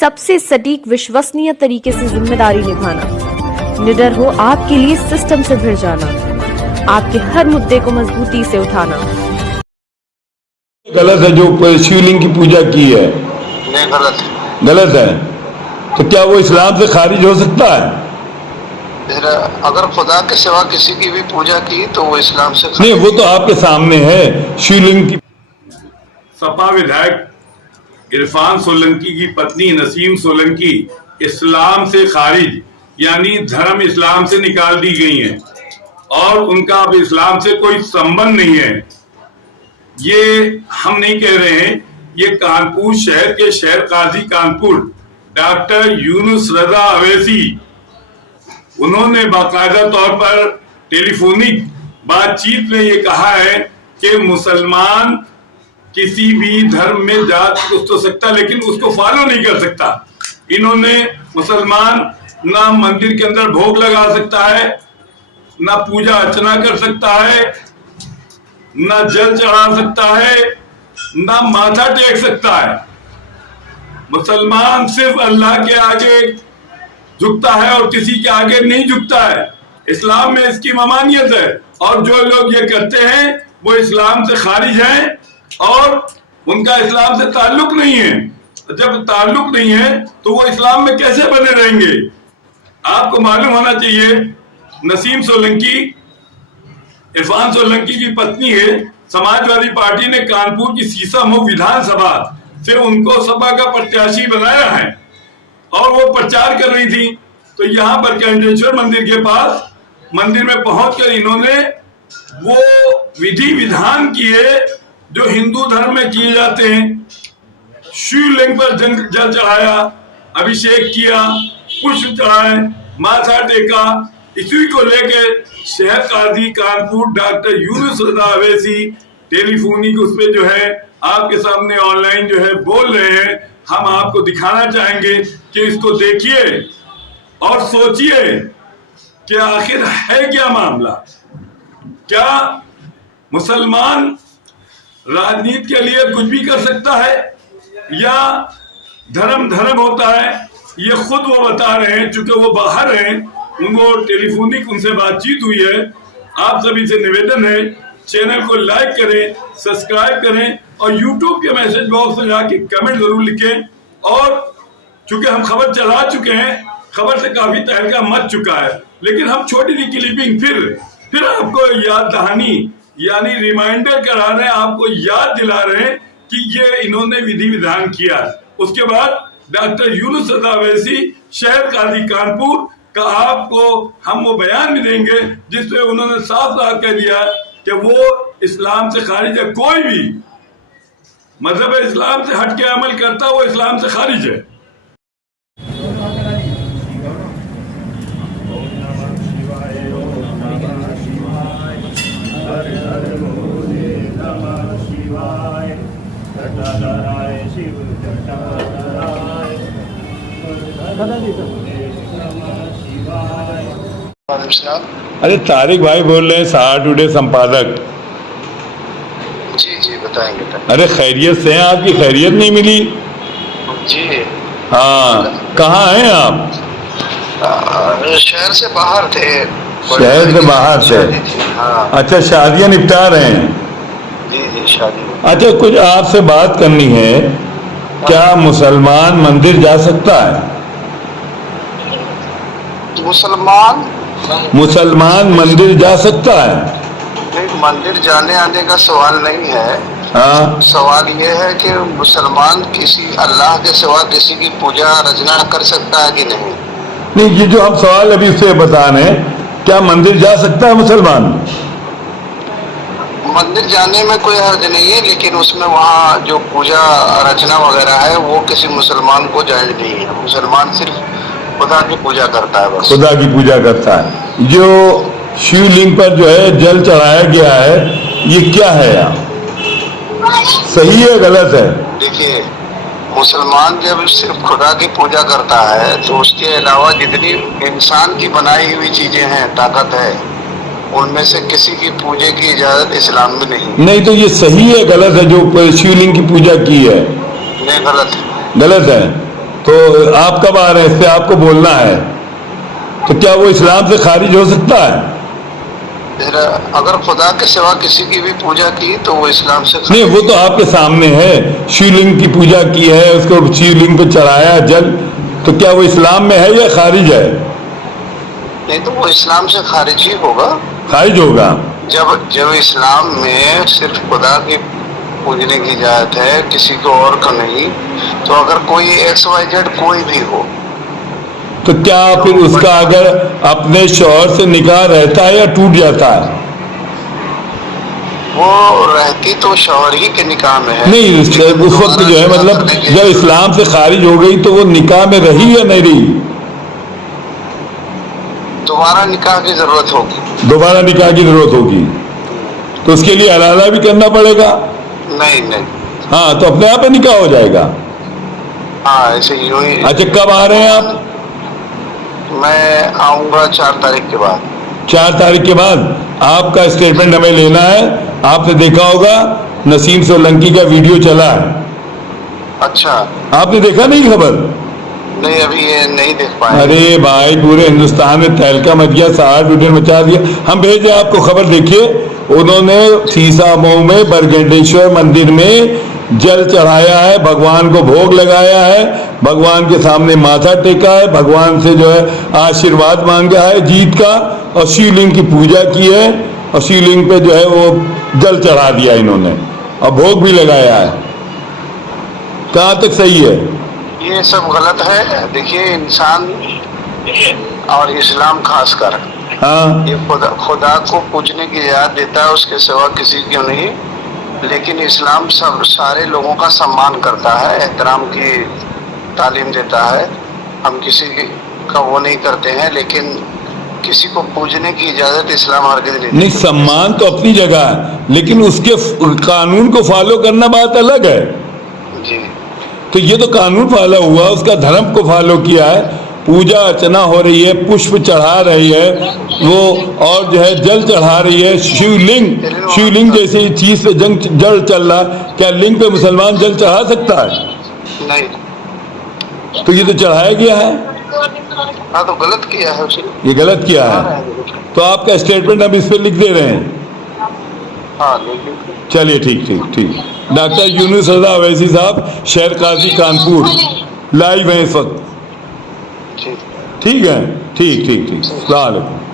सबसे सटीक विश्वसनीय तरीके से जिम्मेदारी निभाना, निडर हो आपके लिए सिस्टम से भिड़ जाना, आपके हर मुद्दे को मजबूती से उठाना। गलत है जो शिवलिंग की पूजा की है? नहीं, गलत है। गलत है तो क्या वो इस्लाम से खारिज हो सकता है? अगर खुदा के सिवा किसी की भी पूजा की तो वो इस्लाम से नहीं, वो तो आपके सामने है शिवलिंग की। सपा विधायक इरफान सोलंकी की पत्नी नसीम सोलंकी इस्लाम से खारिज यानी धर्म इस्लाम से निकाल दी गई हैं और उनका अब इस्लाम से कोई संबंध नहीं है। ये हम नहीं कह रहे हैं, ये कानपुर शहर के शहर काजी कानपुर डॉक्टर यूनुस रजा अवैसी, उन्होंने बाकायदा तौर पर टेलीफोनिक बातचीत में ये कहा है कि मुसलमान किसी भी धर्म में जा घुस तो सकता लेकिन उसको फॉलो नहीं कर सकता। इन्होंने मुसलमान ना मंदिर के अंदर भोग लगा सकता है, ना पूजा अर्चना कर सकता है, ना जल चढ़ा सकता है, ना माथा टेक सकता है। मुसलमान सिर्फ अल्लाह के आगे झुकता है और किसी के आगे नहीं झुकता है। इस्लाम में इसकी ममानियत है और जो लोग ये करते हैं वो इस्लाम से खारिज हैं और उनका इस्लाम से ताल्लुक नहीं है। जब ताल्लुक नहीं है तो वो इस्लाम में कैसे बने रहेंगे? आपको मालूम होना चाहिए, नसीम सोलंकी इरफान सोलंकी की पत्नी है। समाजवादी पार्टी ने कानपुर की सीसामुख विधानसभा से उनको सपा का प्रत्याशी बनाया है और वो प्रचार कर रही थी। तो यहाँ पर कंजेश्वर मंदिर के पास मंदिर में पहुंचकर इन्होंने वो विधि विधान किए जो हिंदू धर्म में किए जाते हैं। शिवलिंग पर जल चढ़ाया, अभिषेक किया, पुष्प चढ़ाए, माथा टेका। इसी को लेकर शहर काजी कानपुर डॉक्टर यूनुस रजा अवैसी टेलीफोनिक उस पे जो है आपके सामने ऑनलाइन जो है बोल रहे हैं। हम आपको दिखाना चाहेंगे कि इसको देखिए और सोचिए कि आखिर है क्या मामला। क्या मुसलमान राजनीति के लिए कुछ भी कर सकता है या धर्म धर्म होता है? ये खुद वो बता रहे हैं, चूंकि वो बाहर हैं, उनको टेलीफोनिक उनसे बातचीत हुई है। आप सभी से निवेदन है, चैनल को लाइक करें, सब्सक्राइब करें और यूट्यूब के मैसेज बॉक्स में जाके कमेंट जरूर लिखें। और चूंकि हम खबर चला चुके हैं, खबर से काफी तहलका मच चुका है, लेकिन हम छोटी सी क्लिपिंग फिर आपको याद दहानी यानी रिमाइंडर करा रहे हैं, आपको याद दिला रहे हैं कि ये इन्होंने विधि विधान किया। उसके बाद डॉक्टर यूनुस रजा अवैसी शहर काजी कानपुर का आपको हम वो बयान भी देंगे जिसमें उन्होंने साफ साफ कह दिया कि वो इस्लाम से खारिज है। कोई भी मजहब इस्लाम से हट के अमल करता वो इस्लाम से खारिज है। अरे तारिक भाई बोल रहे हैं, सहारा टुडे संपादक। जी बताएंगे। अरे खैरियत से हैं? आपकी खैरियत नहीं मिली? जी हाँ, कहाँ हैं आप? शहर से बाहर थे। शहर से बाहर थे? हाँ। अच्छा, शादियां निपटा रहे हैं? जी शादी। अच्छा, कुछ आपसे बात करनी है। क्या मुसलमान मंदिर जा सकता है? मुसलमान मंदिर जा सकता है? नहीं, मंदिर जाने आने का सवाल नहीं है। हाँ, सवाल ये है कि मुसलमान किसी अल्लाह के सिवा किसी की पूजा अर्चना कर सकता है कि नहीं? नहीं, ये जो हम सवाल अभी से बता रहे हैं, क्या मंदिर जा सकता है मुसलमान? मंदिर जाने में कोई हर्ज नहीं है, लेकिन उसमें वहाँ जो पूजा अर्चना वगैरह है वो किसी मुसलमान को जायज नहीं है। मुसलमान सिर्फ खुदा की पूजा करता है, बस खुदा की पूजा करता है। जो शिवलिंग पर जो है जल चढ़ाया गया है, ये क्या है यार? सही है गलत है? देखिए, मुसलमान जब सिर्फ खुदा की पूजा करता है तो उसके अलावा जितनी इंसान की बनाई हुई चीजें हैं, ताकत है, उनमें से किसी की पूजा की इजाजत इस्लाम में नहीं। तो ये सही है गलत है जो शिवलिंग की पूजा की है? नहीं, गलत है। गलत है तो आप कब आ रहे हैं? इस पे आपको बोलना है। तो क्या वो इस्लाम से खारिज हो सकता है? फिर अगर खुदा के सिवा किसी की भी पूजा की तो वो इस्लाम से नहीं, वो तो आपके सामने है। शिवलिंग की पूजा की है, उसको शिवलिंग पे चढ़ाया जल, तो क्या वो इस्लाम में है या खारिज है? नहीं, तो वो इस्लाम से खारिज ही होगा। खारिज होगा। जब इस्लाम में सिर्फ खुदा की पूजने की इजाजत है, किसी को और को नहीं, तो अगर कोई XYZ कोई भी हो, तो क्या फिर उसका अगर अपने शौहर से निकाह रहता है या टूट जाता है? वो रहती तो शौहर ही के निकाह में है। नहीं, उस वक्त जो है मतलब जब इस्लाम से खारिज हो गई तो वो निकाह में रही या नहीं रही? दोबारा निकाह की जरूरत होगी। दोबारा निकाह की जरूरत होगी, तो उसके लिए हलाला भी करना पड़ेगा? नहीं नहीं, हाँ, तो अपने आप ही निकाह हो जाएगा। हाँ ऐसे यूं ही। अच्छा, कब आ रहे हैं आप? मैं आऊंगा 4 तारीख के बाद। 4 तारीख के बाद आपका स्टेटमेंट हमें लेना है। आपने देखा होगा नसीम सोलंकी का वीडियो चला है। अच्छा, आपने देखा नहीं खबर? नहीं अभी ये नहीं देख पाए। अरे भाई, पूरे हिंदुस्तान में तहलका मच गया, सारा वीडियो मचा दिया। हम भेजे आपको खबर, देखिए। उन्होंने सीसामऊ में बरगंडेश्वर मंदिर में जल चढ़ाया है, भगवान को भोग लगाया है, भगवान के सामने माथा टेका है, भगवान से जो है आशीर्वाद मांगा है जीत का, और शिवलिंग की पूजा की है, और शिवलिंग पे जो है वो जल चढ़ा दिया इन्होंने, और भोग भी लगाया है। कहाँ तक सही है? ये सब गलत है। देखिए, इंसान और इस्लाम खासकर हाँ, ये खुदा को पूजने की इजाजत देता है, उसके सिवा किसी को नहीं। लेकिन इस्लाम सब सारे लोगों का सम्मान करता है, एहतराम की तालीम देता है। हम किसी का वो नहीं करते हैं, लेकिन किसी को पूजने की इजाजत इस्लाम हरगिज़ नहीं देता। नहीं, सम्मान तो अपनी जगह है, लेकिन उसके कानून को फॉलो करना बात अलग है। जी, तो ये तो कानून फॉलो हुआ, उसका धर्म को फॉलो किया है। पूजा अर्चना हो रही है, पुष्प चढ़ा रही है वो, और जो है जल चढ़ा रही है। शिवलिंग जैसी चीज पे जल चल रहा, क्या लिंग पे मुसलमान जल चढ़ा सकता है? नहीं। तो ये तो चढ़ाया गया है। हाँ, तो गलत किया है उसने। ये गलत किया है, तो आपका स्टेटमेंट हम इस पे लिख दे रहे हैं। हाँ, लेकिन चलिए, ठीक ठीक ठीक। डॉक्टर यूनुस रजा अवैसी साहब, शहर काजी कानपुर, लाइव है इस वक्त। ठीक ठीक है, ठीक ठीक ठीक। अस्सलाम वालेकुम।